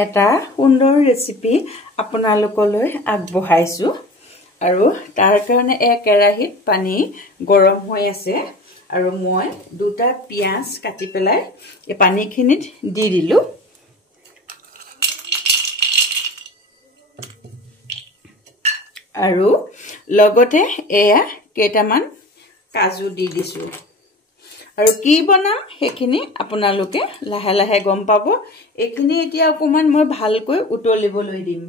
এটা সুন্দৰ ৰেচিপি আপোনালোকলৈ আগবঢ়াইছো আৰু তাৰ কাৰণে এক কেৰাহীত পানী গৰম হৈ আছে আৰু মই দুটা পিয়াজ কাটি পেলাই এই পানীখিনিত দি দিলো আৰু লগতে এয়া কেইটামান কাজু দি দিছো আৰু কি বনাম হেখিনি আপোনালোকে লাহে লাহে গম পাব এখিনি এতিয়া অকমান মই ভালকৈ উতলিবলৈ দিম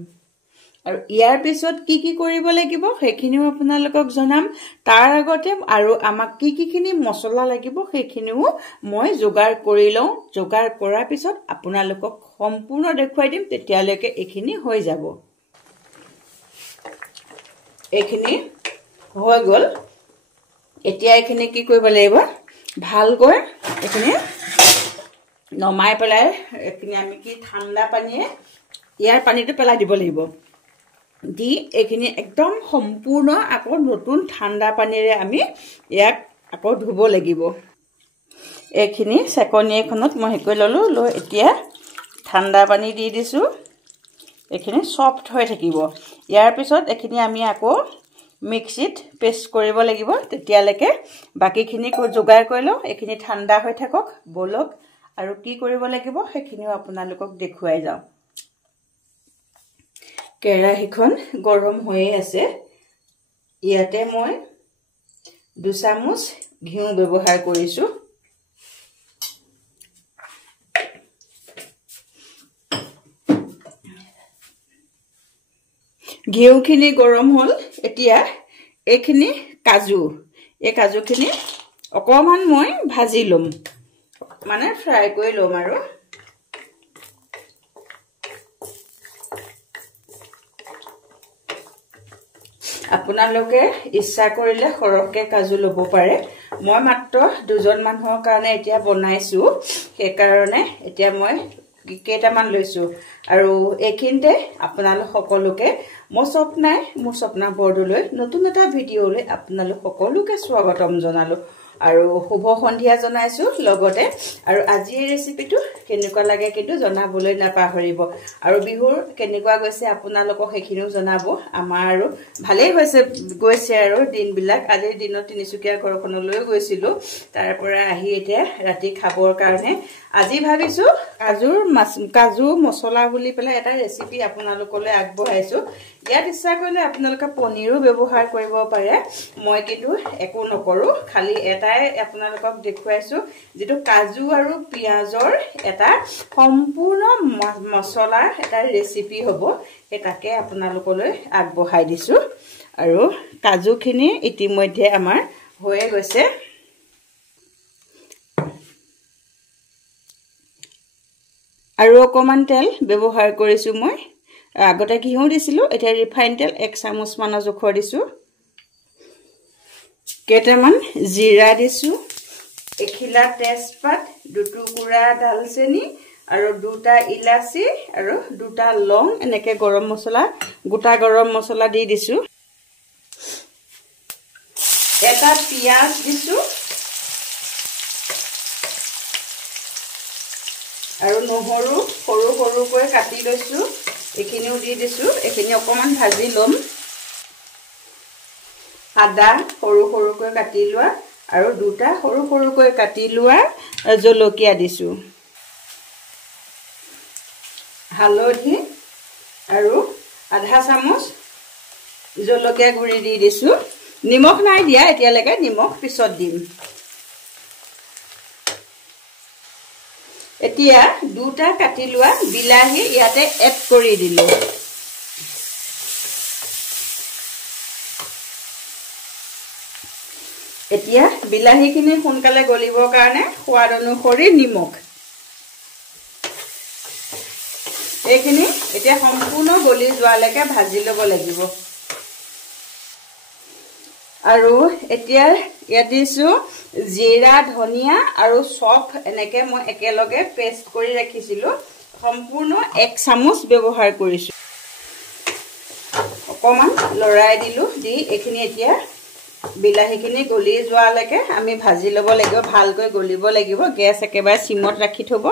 আৰু ইয়াৰ পিছত কি কৰিব লাগিব হেখিনিও আপোনালোকক জনাম তাৰ আগতে আৰু আমাক কিখিনি মছলা লাগিব হেখিনিও মই যোগাৰ কৰি লওঁ যোগাৰ কৰাৰ পিছত আপোনালোকক সম্পূৰ্ণ দেখুৱাই দিম তেতিয়ালৈকে এখিনি হৈ যাব এখিনি হৈ গল এতিয়া এখিনি কি কৰিব লাগিব ভালকৈ এখিনি নমাই পেলাই এখিনি আমি কি ঠাণ্ডা পানীয়ে ইয়াৰ পানীটো পেলাই দিব লাগিব দি এখিনি একদম সম্পূৰ্ণ আকৌ নতুন ঠাণ্ডা পানীৰে আমি ইয়াক আকৌ ধুব লাগিব এখিনি সেকনি এখনত মই হেকৈ ললো লৈ এতিয়া ঠাণ্ডা পানী দি দিছো এখিনি সফট হৈ থাকিব ইয়াৰ পিছত এখিনি আমি আকৌ মিক্সিত পেষ্ট কৰিব লাগিব তেতিয়ালৈকে বাকিখিনি যোগাৰ কৰি লওঁ এখিনি ঠাণ্ডা হৈ থাকক বলক আৰু কি কৰিব লাগিব হেখিনিও আপোনালোকক দেখুৱাই যাওঁ কেৰাহীখন গৰম হৈ আছে ইয়াতে মই 2 চামুচ ঘিউ ব্যৱহাৰ কৰিছো ঘিউখিনি গৰম হল এতিয়া এখিনি কাজু এই কাজুখিনি অকমান মই ভাজি লম মানে ফ্ৰাই কৰি লম আৰু আপোনালোকে ইচ্ছা কৰিলে সৰহকে কাজু লব পাৰে মই মাত্ৰ দুজন মানুহৰ কাৰণে এতিয়া বনাইছো সেই কাৰণে এতিয়া মই কেইটামান লৈছো আৰু এখিনতে আপোনালোক সকলোকে মোৰ স্বপ্না বৰদলৈ নতুন এটা ভিডিঅ'লৈ আপোনালোক সকলোকে স্বাগতম জনালো আৰু শুভ সন্ধিয়া জনাইছো লগতে আৰু আজি এই ৰেচিপিটো কেনেকুৱা লাগে কিন্তু জনাবলৈ নাপাহৰিব আৰু বিহুৰ কেনেকুৱা গৈছে আপোনালোকক হেখিনিও জনাব আমাৰ আৰু ভালেই গৈছে আৰু দিনবিলাক আজিৰ দিনত তিনিচুকীয়া ঘৰখনলৈ গৈছিলো তাৰ পৰা আহি এতিয়া ৰাতি খাবৰ কাৰণে আজি ভাবিছো কাজু মছলা বুলি পেলাই এটা ৰেচিপি আপোনালোকলৈ আগবঢ়াইছো ইয়াত ইচ্ছা কৰিলে আপোনালোকে পনীৰো ব্যৱহাৰ কৰিব পাৰে মই কিন্তু একো নকৰো খালি এটাই আপোনালোকক দেখুৱাইছো যেটো কাজু আৰু পিয়াজৰ এটা সম্পূৰ্ণ মছলাৰ এটা ৰেচিপি হ'ব এটাকে আপোনালোকলৈ আগবঢ়াই দিছো আৰু কাজুখিনি ইতিমধ্যে আমাৰ হৈয়ে গৈছে আৰু অকমান তেল ব্যৱহাৰ কৰিছো মই আগতে ঘিউ দিছিলো এতিয়া ৰিফাইন তেল 1 চামুচ মানৰ জোখৰ দিছো কেইটামান জিৰা দিছো এখিলা তেজপাত দুটুকুৰা দালচেনি আৰু দুটা ইলাচি আৰু দুটা লং এনেকে গৰম মছলা গোটা গৰম মছলা দি দিছো এটা পিয়াজ দিছো আৰু নহৰু সৰু সৰুকৈ কাটি লৈছো এখিনিও দি দিছো এখিনি অকমান ভাজি লম আদা সৰু সৰুকৈ কাটি লোৱা আৰু দুটা সৰু সৰুকৈ কাটি লোৱা জলকীয়া দিছো হালধি আৰু আধা চামুচ জলকীয়া গুৰি দি দিছো নিমখ নাই দিয়া এতিয়ালৈকে নিমখ পিছত দিম এতিয়া দুটা কাটি লোৱা বিলাহী ইয়াতে এড কৰি দিলো এতিয়া বিলাহীখিনি সোনকালে গলিবৰ কাৰণে সোৱাদ অনুসৰি নিমখ এইখিনি এতিয়া সম্পূৰ্ণ গলি যোৱালৈকে ভাজি ল'ব লাগিব আৰু এতিয়া ইয়াত দিছো জিৰা ধনিয়া আৰু চফ এনেকে মই একেলগে পেষ্ট কৰি ৰাখিছিলো সম্পূৰ্ণ 1 চামুচ ব্যৱহাৰ কৰিছো অকমান লৰাই দিলো দি এখিনি এতিয়া বিলাহীখিনি গলি যোৱালৈকে আমি ভাজি ল'ব লাগিব ভালকৈ গলিব লাগিব গ্যাস একেবাৰে সিমত ৰাখি থব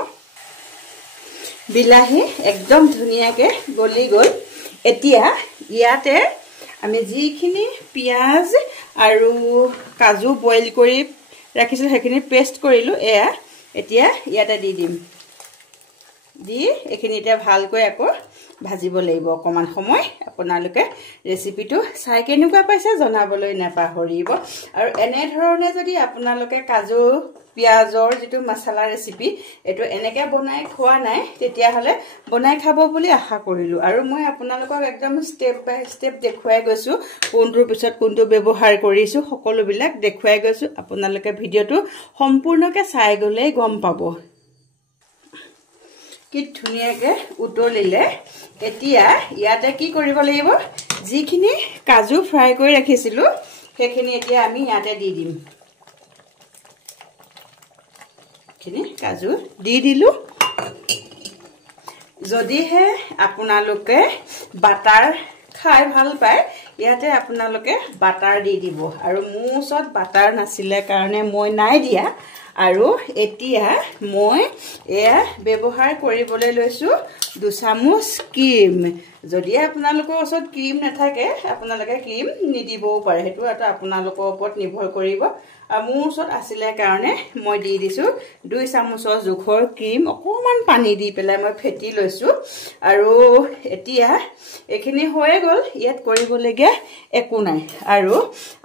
বিলাহী একদম ধুনীয়াকৈ গলি গ'ল। এতিয়া ইয়াতে আমি যিখিনি পিঁয়াজ আৰু কাজু বইল কৰি ৰাখিছিলোঁ সেইখিনি পেষ্ট কৰিলোঁ। এয়া এতিয়া ইয়াতে দি দিম। দি এইখিনি এতিয়া ভালকৈ আকৌ ভাজিব লাগিব অকণমান সময়। আপোনালোকে ৰেচিপিটো চাই কেনেকুৱা পাইছে জনাবলৈ নাপাহৰিব। আৰু এনেধৰণে যদি আপোনালোকে কাজু পিঁয়াজৰ যিটো মছলা ৰেচিপি এইটো এনেকৈ বনাই খোৱা নাই তেতিয়াহ'লে বনাই খাব বুলি আশা কৰিলোঁ। আৰু মই আপোনালোকক একদম ষ্টেপ বাই ষ্টেপ দেখুৱাই গৈছোঁ, কোনটোৰ পিছত কোনটো ব্যৱহাৰ কৰিছোঁ সকলোবিলাক দেখুৱাই গৈছোঁ। আপোনালোকে ভিডিঅ'টো সম্পূৰ্ণকৈ চাই গ'লেই গম পাব। কি ধুনীয়াকৈ উতলিলে। এতিয়া ইয়াতে কি কৰিব লাগিব, যিখিনি কাজু ফ্ৰাই কৰি ৰাখিছিলোঁ সেইখিনি এতিয়া আমি ইয়াতে দি দিম। এইখিনি কাজু দি দিলোঁ। যদিহে আপোনালোকে বাটাৰ খাই ভাল পায় ইয়াতে আপোনালোকে বাটাৰ দি দিব। আৰু মোৰ ওচৰত বাটাৰ নাছিলে কাৰণে মই নাই দিয়া। আৰু এতিয়া মই এয়া ব্যৱহাৰ কৰিবলৈ লৈছোঁ 2 চামুচ ক্ৰীম। যদি আপোনালোকৰ ওচৰত ক্ৰীম নাথাকে আপোনালোকে ক্ৰীম নিদিবও পাৰে, সেইটো এটা আপোনালোকৰ ওপৰত নিৰ্ভৰ কৰিব। আৰু মোৰ ওচৰত আছিলে কাৰণে মই দি দিছোঁ 2 চামুচৰ জোখৰ ক্ৰীম। অকণমান পানী দি পেলাই মই ফেটি লৈছোঁ। আৰু এতিয়া এইখিনি হৈয়ে গ'ল, ইয়াত কৰিবলগীয়া একো নাই। আৰু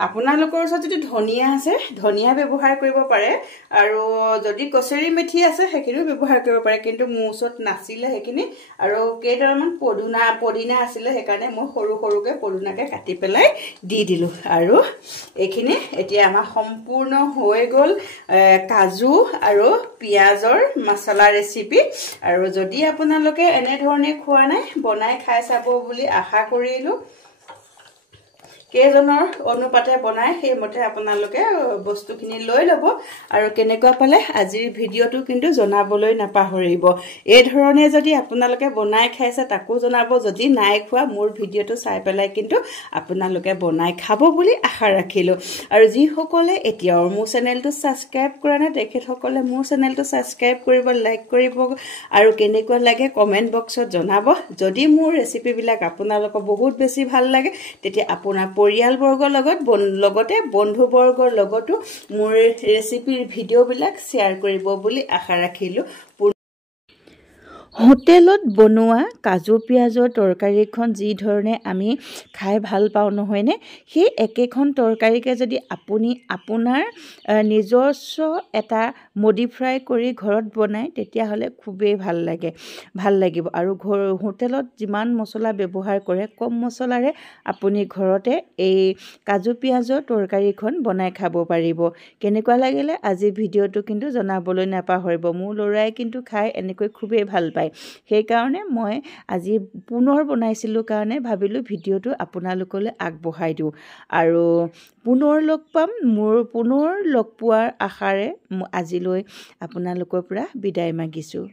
আপোনালোকৰ ওচৰত যদি ধনিয়া আছে ধনিয়া ব্যৱহাৰ কৰিব পাৰে, আৰু যদি কচুৰি মেথি আছে সেইখিনিও ব্যৱহাৰ কৰিব পাৰে, কিন্তু মোৰ ওচৰত নাছিলে সেইখিনি। আৰু কেইটামান পদিনা আছিলে সেইকাৰণে মই সৰু সৰুকৈ পদিনাকে কাটি পেলাই দি দিলোঁ। আৰু এইখিনি এতিয়া আমাৰ সম্পূৰ্ণ হৈ গ'ল কাজু আৰু পিঁয়াজৰ মছলা ৰেচিপি। আৰু যদি আপোনালোকে এনেধৰণে খোৱা নাই বনাই খাই চাব বুলি আশা কৰিলোঁ। কেইজনৰ অনুপাতে বনাই সেইমতে আপোনালোকে বস্তুখিনি লৈ ল'ব। আৰু কেনেকুৱা পালে আজিৰ ভিডিঅ'টো কিন্তু জনাবলৈ নাপাহৰিব। এই ধৰণে যদি আপোনালোকে বনাই খাইছে তাকো জনাব। যদি নাই খোৱা মোৰ ভিডিঅ'টো চাই পেলাই কিন্তু আপোনালোকে বনাই খাব বুলি আশা ৰাখিলোঁ। আৰু যিসকলে এতিয়াও মোৰ চেনেলটো ছাবস্ক্ৰাইব কৰা নাই তেখেতসকলে মোৰ চেনেলটো ছাবস্ক্ৰাইব কৰিব, লাইক কৰিব আৰু কেনেকুৱা লাগে কমেণ্ট বক্সত জনাব। যদি মোৰ ৰেচিপিবিলাক আপোনালোকৰ বহুত বেছি ভাল লাগে তেতিয়া আপোনাৰ পৰিয়ালবৰ্গৰ লগতে বন্ধুবৰ্গৰ লগতো মোৰ ৰেচিপিৰ ভিডিঅ'বিলাক শ্বেয়াৰ কৰিব বুলি আশা ৰাখিলোঁ। হোটেলত বনোৱা কাজু পিঁয়াজৰ তৰকাৰীখন যি ধৰণে আমি খাই ভাল পাওঁ নহয়নে, সেই একেখন তৰকাৰীকে যদি আপুনি আপোনাৰ নিজস্ব এটা মডিফাই কৰি ঘৰত বনায় তেতিয়াহ'লে খুবেই ভাল লাগিব। আৰু হোটেলত যিমান মছলা ব্যৱহাৰ কৰে কম মছলাৰে আপুনি ঘৰতে এই কাজু পিঁয়াজৰ তৰকাৰীখন বনাই খাব পাৰিব। কেনেকুৱা লাগিলে আজি ভিডিঅ'টো কিন্তু জনাবলৈ নাপাহৰিব। মোৰ ল'ৰাই কিন্তু খাই এনেকৈ খুবেই ভাল পায়। সেইকাৰণে মই আজি পুনৰ বনাইছিলোঁ কাৰণে ভাবিলোঁ ভিডিঅ'টো আপোনালোকলৈ আগবঢ়াই দিওঁ। আৰু পুনৰ লগ পাম। মোৰ পুনৰ লগ পোৱাৰ আশাৰে আজিলৈ আপোনালোকৰ পৰা বিদায় মাগিছোঁ।